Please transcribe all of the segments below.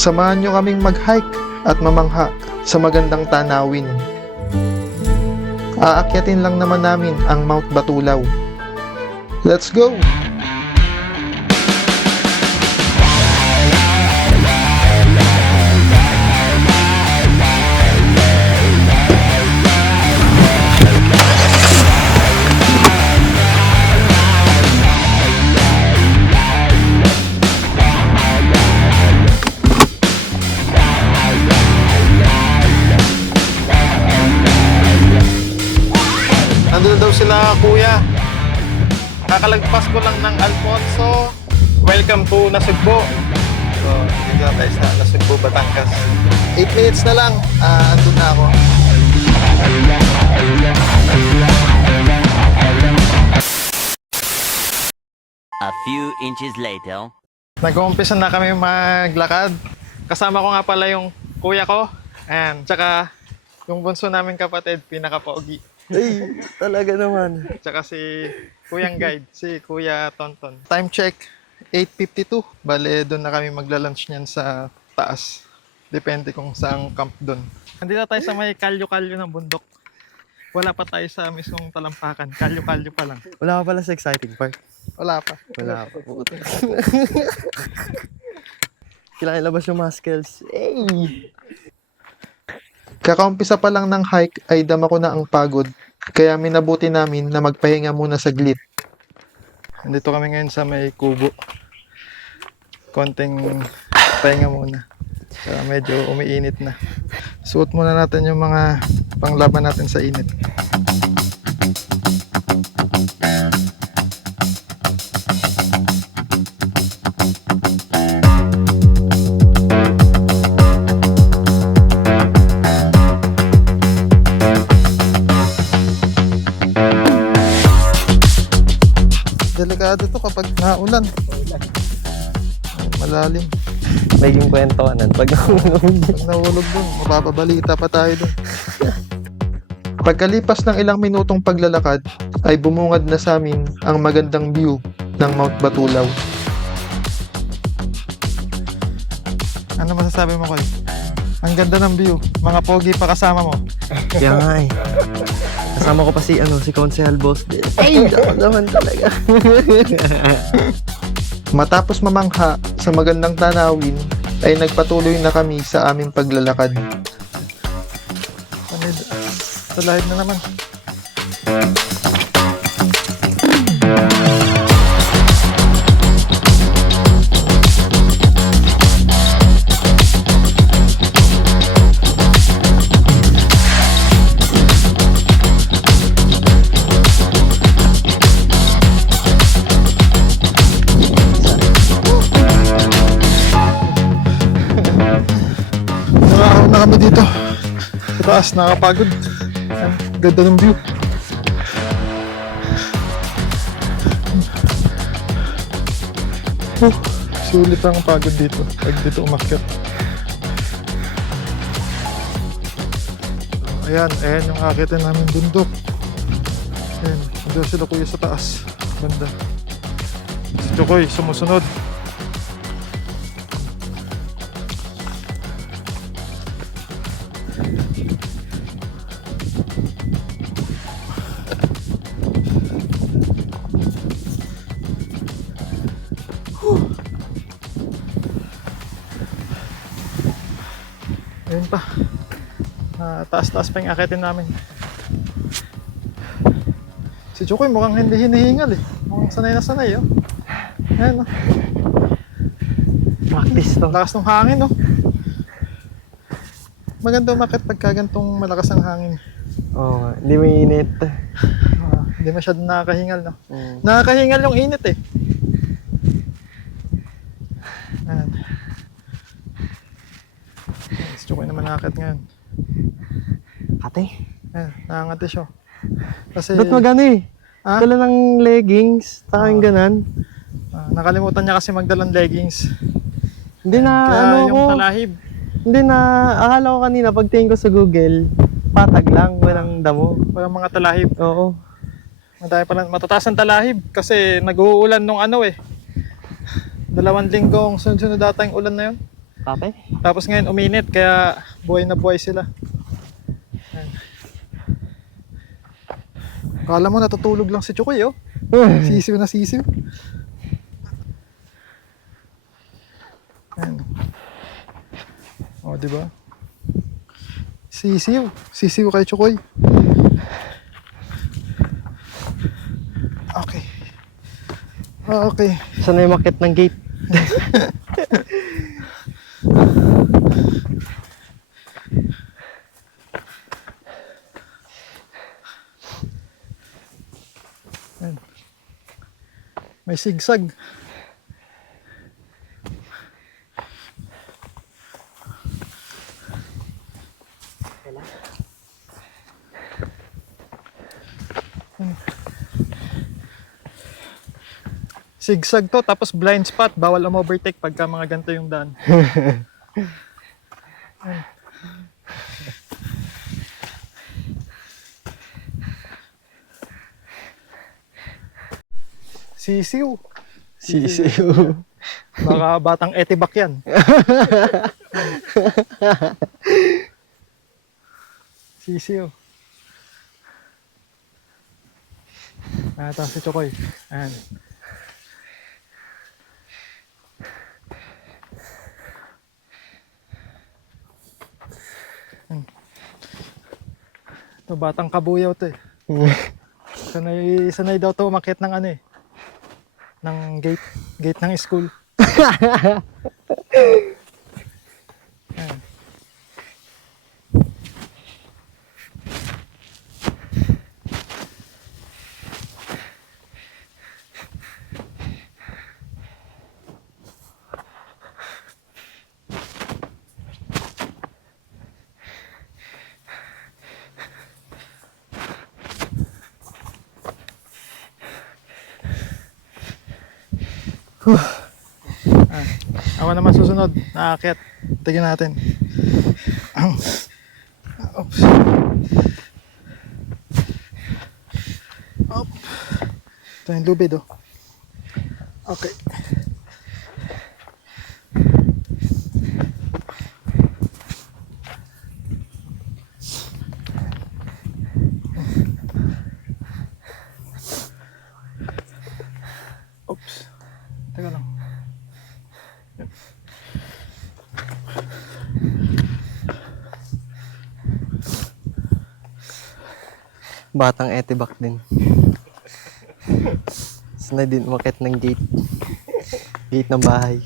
Samahan nyo kaming mag-hike at mamangha sa magandang tanawin. Aakyatin lang naman namin ang Mount Batulaw. Let's go! Kakalagpas ko lang ng Alfonso. Welcome to Nasugbo. So, dito na tayo sa Nasugbo, Batangas. 8 minutes na lang. Ah, andun na ako. A few inches later. Nag-uumpisa na kami maglakad. Kasama ko nga pala yung kuya ko. Ayan. Tsaka yung bunso namin kapatid, pinaka-pogi. Ay, talaga naman. Tsaka si Kuyang Guide, si Kuya Tonton. Time check, 8.52. Bale, doon na kami magla-lunch niyan sa taas. Depende kung saang camp doon. Nandito tayo sa may kalyo-kalyo ng bundok. Wala pa tayo sa mismong talampakan. Kalyo-kalyo pa lang. Wala ka pala sa exciting part. Wala pa. Wala pa. Puta. Kailangan ilabas yung skills. Hey! Kakaumpisa pa lang ng hike ay dama ko na ang pagod. Kaya minabuti namin na magpahinga muna saglit. Nandito kami ngayon sa may kubo. Konting pahinga muna. Kaya medyo umiinit na. Suot muna natin yung mga panglaban natin sa init. Delikado to kapag naulan. Malalim. Naging kwento ka nun. Pag Pag nahulog dun, mapapabalita pa tayo dun. Pagkalipas ng ilang minutong paglalakad, ay bumungad na sa amin ang magandang view ng Mount Batulaw. Ano masasabi mo, Koy? Ang ganda ng view. Mga pogi pa kasama mo. Nga eh. Kasama ko pa si, ano, si Consehal Boss. Ay, ako naman talaga. Matapos mamangha sa magandang tanawin, ay nagpatuloy na kami sa aming paglalakad. Sa lahid na naman. Taas, nakakapagod. Ang Ganda ng view. Oh, sulit ang pagod dito pag dito umakyat. Ayan, ayan yung akitin namin bundok. Ayan, andun sila kuya sa taas. Banda. Si Chokoy, sumusunod. Ayun pa. Ah, taas-taas pa yung akitin namin. Si Chokoy mukhang hindi hinihingal eh. Mukhang sanay na sanay oh. Ayan oh. Practice to. Lakas ng hangin oh. Maganda umakit pagka gantong malakas ang hangin. Oo nga. Hindi may init. Ah, hindi masyadong nakakahingal no. Mm. Nakakahingal yung init eh. Ayan. Si Chokoy naman nakakit ngayon. Ate, Ayan, nakangati siya. Kasi ba't magano eh? Ah? Dala ng leggings, saka yung ganan. ah, nakalimutan niya kasi magdalang leggings. Hindi na, Kaya ano yung ko, talahib, hindi na, akala ko kanina, pagtingin ko sa Google, patag lang, walang damo. walang mga talahib. Oo. Madami pala, matataas ang talahib kasi nag-uulan nung ano eh. Dalawang linggong sunod-sunod data yung ulan na yun. Tatay? Tapos ngayon uminit kaya buhay na buhay sila. Ayan. Kala mo natutulog lang si Chukoy oh. Sisiw na sisiw. Ayan. O, di ba? Sisiw. Sisiw kay Chukoy. Okay. Ah, Okay. Saan na yung makit ng gate? May sigsag. Sigsag to, tapos blind spot. Bawal ang overtake pagka mga ganito yung daan. Sisiw. Sisiw. Baka batang etibak yan. Sisiyo. Ah, ito si Chokoy. Ayan. Ayan. Ito, batang kabuyaw to eh. Sanay, sanay daw to umakit ng ano eh. Ng gate. Gate ng school. Ako naman susunod. Nakakit. Tignan natin. Oops. Op. Ito yung lubid oh. Okay. Oops. Teka lang. Batang etibak din. Sanay din umakit ng gate. Gate ng bahay.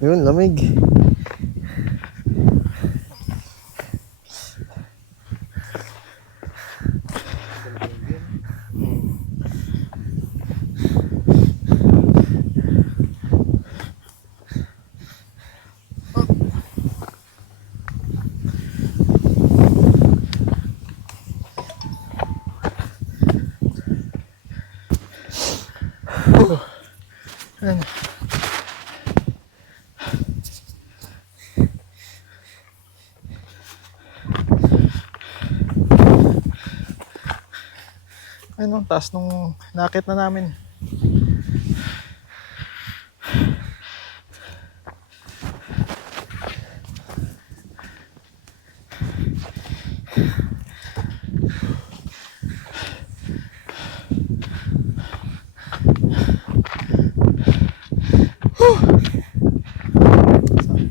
Yun, lamig. Ano, taas nung nakit na namin.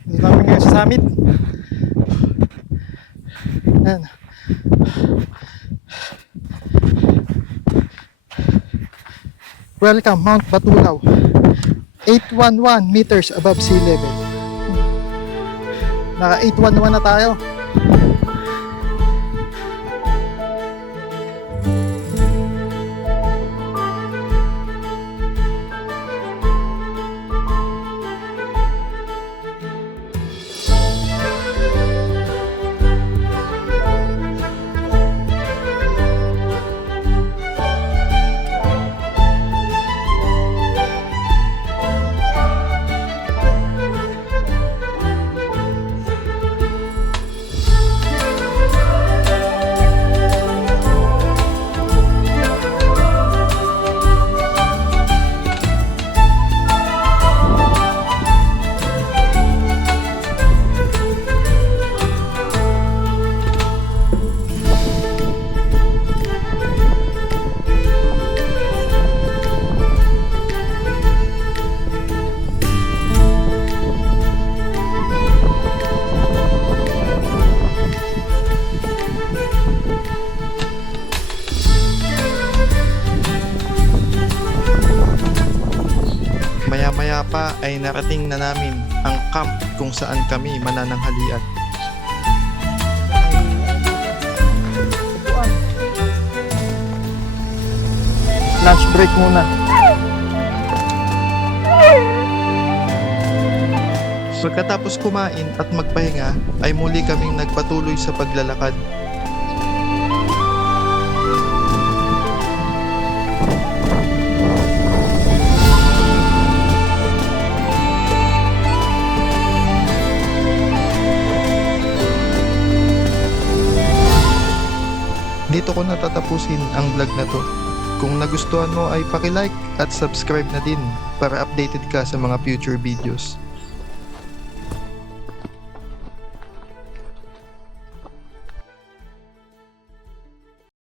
Dito namin ngayon sa summit. Ayan. Welcome, Mount Batulaw. 811 meters above sea level. Naka 811 na tayo. Ay narating na namin ang camp kung saan kami manananghalian. Lunch break muna. Pagkatapos kumain at magpahinga ay muli kaming nagpatuloy sa paglalakad. Dito ko natatapusin ang vlog na to. Kung nagustuhan mo ay paki-like at subscribe na din para updated ka sa mga future videos.